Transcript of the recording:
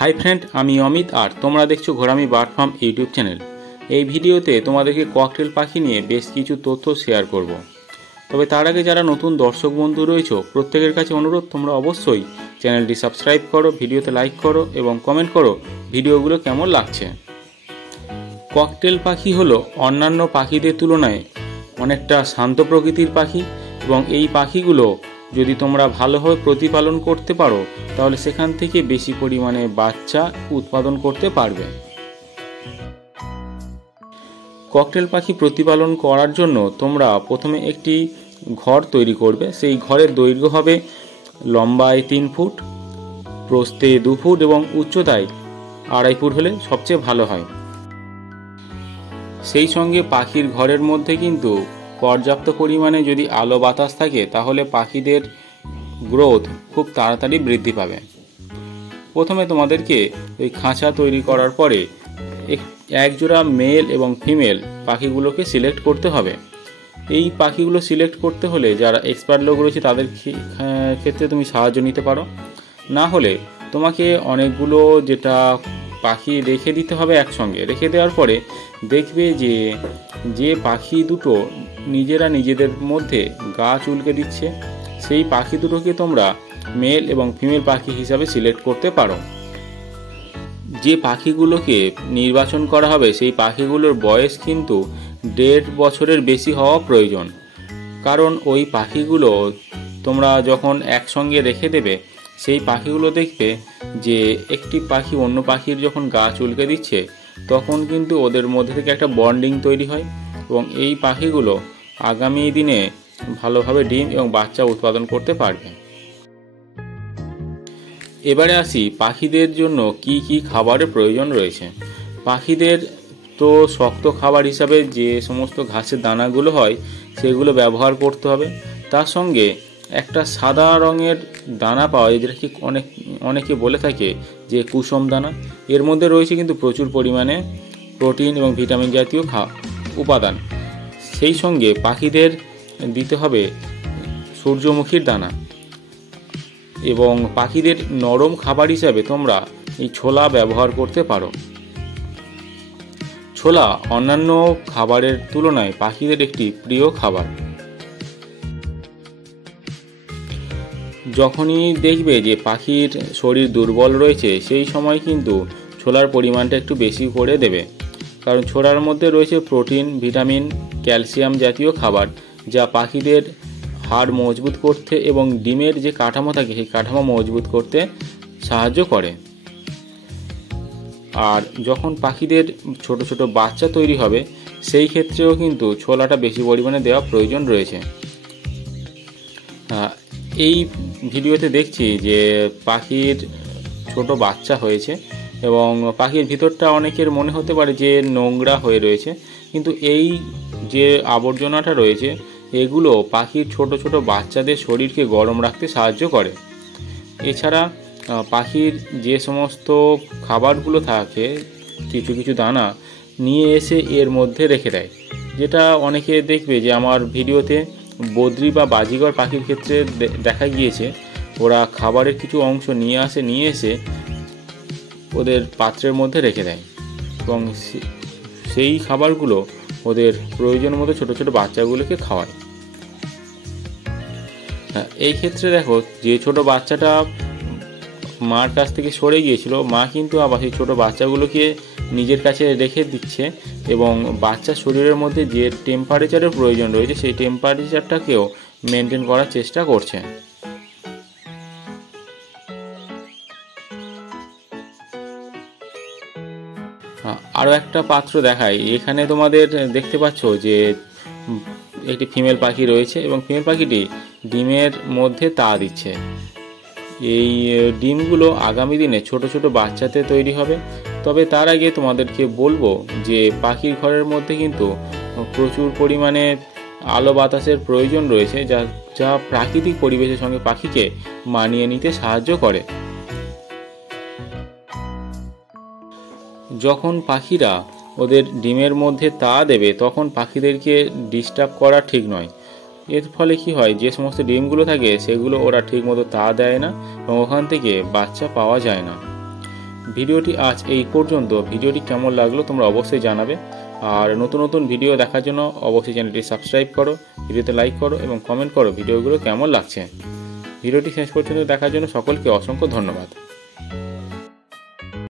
Hi friend, আমি অমিত আর তোমরা দেখছো ঘোরামি বার্ড ফার্ম ইউটিউব চ্যানেল। এই ভিডিওতে তোমাদেরকে ককটেল পাখি নিয়ে বেশ কিছু তথ্য শেয়ার করব। তবে তার আগে যারা নতুন দর্শক বন্ধু রয়েছে প্রত্যেকের কাছে অনুরোধ, তোমরা অবশ্যই চ্যানেলটি সাবস্ক্রাইব করো, ভিডিওতে লাইক করো এবং কমেন্ট করো ভিডিওগুলো কেমন লাগছে। ককটেল পাখি হলো অন্যান্য পাখিদের তুলনায় অনেকটা শান্ত প্রকৃতির পাখি এবং এই পাখিগুলো যদি তোমরা ভালোভাবে প্রতিপালন করতে পারো তাহলে সেখান থেকে বেশি পরিমাণে বাচ্চা উৎপাদন করতে পারবে। ককটেল পাখি প্রতিপালন করার জন্য তোমরা প্রথমে একটি ঘর তৈরি করবে। সেই ঘরের দৈর্ঘ্য হবে লম্বায় 3 ফুট, প্রস্থে 2 ফুট এবং উচ্চতায় 2.5 ফুট হলে সবচেয়ে ভালো হয়। সেই সঙ্গে পাখির ঘরের মধ্যে কিন্তু পর্যাপ্ত পরিমাণে যদি আলো বাতাস থাকে তাহলে পাখিদের গ্রোথ খুব তাড়াতাড়ি বৃদ্ধি পাবে। প্রথমে তোমাদেরকে ওই খাঁচা তৈরি করার পরে এক জোড়া মেল এবং ফিমেল পাখিগুলোকে সিলেক্ট করতে হবে। এই পাখিগুলো সিলেক্ট করতে হলে যারা এক্সপার্ট লোক রয়েছে তাদের ক্ষেত্রে তুমি সাহায্য নিতে পারো। না হলে তোমাকে অনেকগুলো যেটা পাখি রেখে দিতে হবে, একসঙ্গে রেখে দেওয়ার পরে দেখবে যে পাখি দুটো নিজেরা নিজেদের মধ্যে গা চুলকে দিচ্ছে, সেই পাখি দুটোকে তোমরা মেল এবং ফিমেল পাখি হিসাবে সিলেক্ট করতে পারো। যে পাখিগুলোকে নির্বাচন করা হবে সেই পাখিগুলোর বয়স কিন্তু 1.5 বছরের বেশি হওয়া প্রয়োজন। কারণ ওই পাখিগুলো তোমরা যখন একসঙ্গে রেখে দেবে সেই পাখিগুলো দেখবে যে একটি পাখি অন্য পাখির যখন গা চুলকে দিচ্ছে তখন কিন্তু ওদের মধ্যে থেকে একটা বন্ডিং তৈরি হয় এবং এই পাখিগুলো আগামী দিনে ভালোভাবে ডিম এবং বাচ্চা উৎপাদন করতে পারবে। এবারে আসি পাখিদের জন্য কি কি খাবারের প্রয়োজন রয়েছে। পাখিদের তো শক্ত খাবার হিসাবে যে সমস্ত ঘাসের দানাগুলো হয় সেগুলো ব্যবহার করতে হবে। তার সঙ্গে একটা সাদা রঙের দানা পাওয়া যায় যেটাকে অনেকে বলে থাকে যে কুসুম দানা। এর মধ্যে রয়েছে কিন্তু প্রচুর পরিমাণে প্রোটিন এবং ভিটামিন জাতীয় উপাদান। সেই সঙ্গে পাখিদের দিতে হবে সূর্যমুখীর দানা এবং পাখিদের নরম খাবার হিসাবে তোমরা এই ছোলা ব্যবহার করতে পারো। ছোলা অন্যান্য খাবারের তুলনায় পাখিদের একটি প্রিয় খাবার। যখনই দেখবে যে পাখির শরীর দুর্বল রয়েছে সেই সময় কিন্তু ছোলার পরিমাণটা একটু বেশি করে দেবে, কারণ ছোলার মধ্যে রয়েছে প্রোটিন, ভিটামিন, ক্যালসিয়াম জাতীয় খাবার যা পাখিদের হাড় মজবুত করতে এবং ডিমের যে কাঠামো থাকে সেই কাঠামো মজবুত করতে সাহায্য করে। আর যখন পাখিদের ছোট ছোট বাচ্চা তৈরি হবে সেই ক্ষেত্রেও কিন্তু ছোলাটা বেশি পরিমাণে দেওয়া প্রয়োজন রয়েছে। এই ভিডিওতে দেখছি যে পাখির ছোট বাচ্চা হয়েছে এবং পাখির ভিতরটা অনেকের মনে হতে পারে যে নোংরা হয়ে রয়েছে, কিন্তু এই যে আবর্জনাটা রয়েছে এগুলো পাখির ছোট ছোট বাচ্চাদের শরীরকে গরম রাখতে সাহায্য করে। এছাড়া পাখির যে সমস্ত খাবারগুলো থাকে কিছু কিছু দানা নিয়ে এসে এর মধ্যে রেখে দেয়, যেটা অনেকে দেখবে যে আমার ভিডিওতে বদ্রি বা বাজিগর পাখির ক্ষেত্রে দেখা গিয়েছে ওরা খাবারের কিছু অংশ নিয়ে এসে ওদের পাত্রের মধ্যে রেখে দেয় এবং সেই খাবারগুলো ওদের প্রয়োজন মতো ছোটো ছোটো বাচ্চাগুলোকে খাওয়ায়। এই ক্ষেত্রে দেখো যে ছোট বাচ্চাটা মার কাছ থেকে সরে গিয়েছিল, মা কিন্তু আবার সেই ছোটো বাচ্চাগুলোকে নিজের কাছে রেখে দিচ্ছে এবং বাচ্চার শরীরের মধ্যে যে টেম্পারেচারের প্রয়োজন রয়েছে সেই টেম্পারেচারটাকেও মেনটেন করার চেষ্টা করছে। আরও একটা পাত্র দেখাই। এখানে তোমাদের দেখতে পাচ্ছ যে একটি ফিমেল পাখি রয়েছে এবং ফিমেল পাখিটি ডিমের মধ্যে তা দিচ্ছে। এই ডিমগুলো আগামী দিনে ছোট ছোট বাচ্চাতে তৈরি হবে। তবে তার আগে তোমাদেরকে বলবো যে পাখির ঘরের মধ্যে কিন্তু প্রচুর পরিমাণে আলো বাতাসের প্রয়োজন রয়েছে যা প্রাকৃতিক পরিবেশের সঙ্গে পাখিকে মানিয়ে নিতে সাহায্য করে। যখন পাখিরা ওদের ডিমের মধ্যে তা দেবে তখন পাখিদেরকে ডিস্টার্ব করা ঠিক নয়। এর ফলে কি হয়, যে সমস্ত ডিমগুলো থাকে সেগুলো ওরা ঠিকমতো তা দেয় না এবং ওখান থেকে বাচ্চা পাওয়া যায় না। ভিডিওটি আজ এই পর্যন্ত। ভিডিওটি কেমন লাগলো তোমরা অবশ্যই জানাবে। আর নতুন নতুন ভিডিও দেখার জন্য অবশ্যই চ্যানেলটি সাবস্ক্রাইব করো, ভিডিওতে লাইক করো এবং কমেন্ট করো ভিডিওগুলো কেমন লাগছে। ভিডিওটি শেষ পর্যন্ত দেখার জন্য সকলকে অসংখ্য ধন্যবাদ।